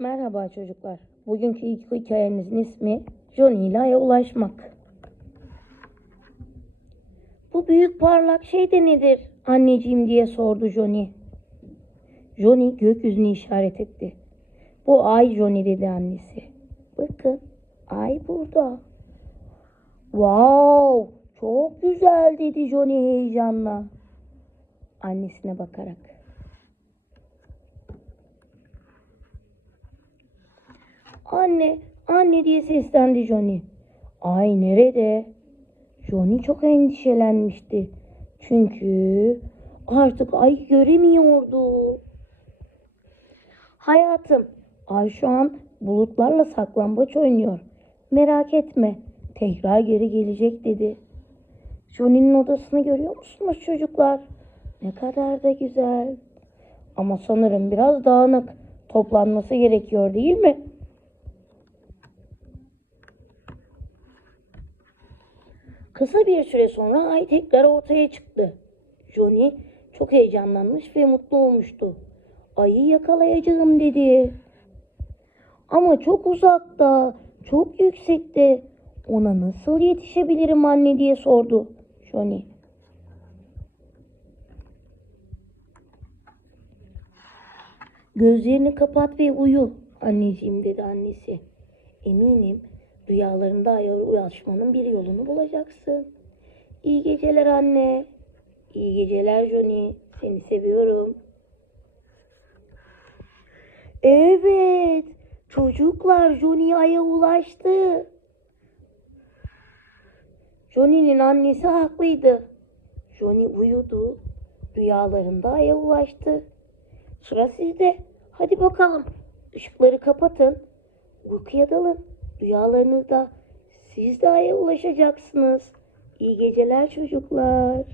Merhaba çocuklar. Bugünkü ilk hikayemizin ismi Johnny ile ulaşmak. Bu büyük parlak şey de nedir anneciğim diye sordu Johnny. Johnny gökyüzünü işaret etti. Bu ay Johnny dedi annesi. Bakın ay burada. Wow çok güzel dedi Johnny heyecanla. Annesine bakarak. Anne, anne diye seslendi Johnny. Ay nerede? Johnny çok endişelenmişti. Çünkü artık ay göremiyordu. Hayatım, ay şu an bulutlarla saklambaç oynuyor. Merak etme, tekrar geri gelecek dedi. Johnny'nin odasını görüyor musunuz çocuklar? Ne kadar da güzel. Ama sanırım biraz dağınık. Toplanması gerekiyor değil mi? Kısa bir süre sonra ay tekrar ortaya çıktı. Johnny çok heyecanlanmış ve mutlu olmuştu. Ayı yakalayacağım dedi. Ama çok uzakta, çok yüksekte. Ona nasıl yetişebilirim anne diye sordu Johnny. Gözlerini kapat ve uyu anneciğim dedi annesi. Eminim rüyalarında aya ulaşmanın bir yolunu bulacaksın. İyi geceler anne. İyi geceler Johnny. Seni seviyorum. Evet. Çocuklar Johnny aya ulaştı. Johnny'nin annesi haklıydı. Johnny uyudu. Rüyalarında aya ulaştı. Sıra sizde. Hadi bakalım. Işıkları kapatın. Uykuya dalın. Rüyalarınızda siz aya ulaşacaksınız. İyi geceler çocuklar.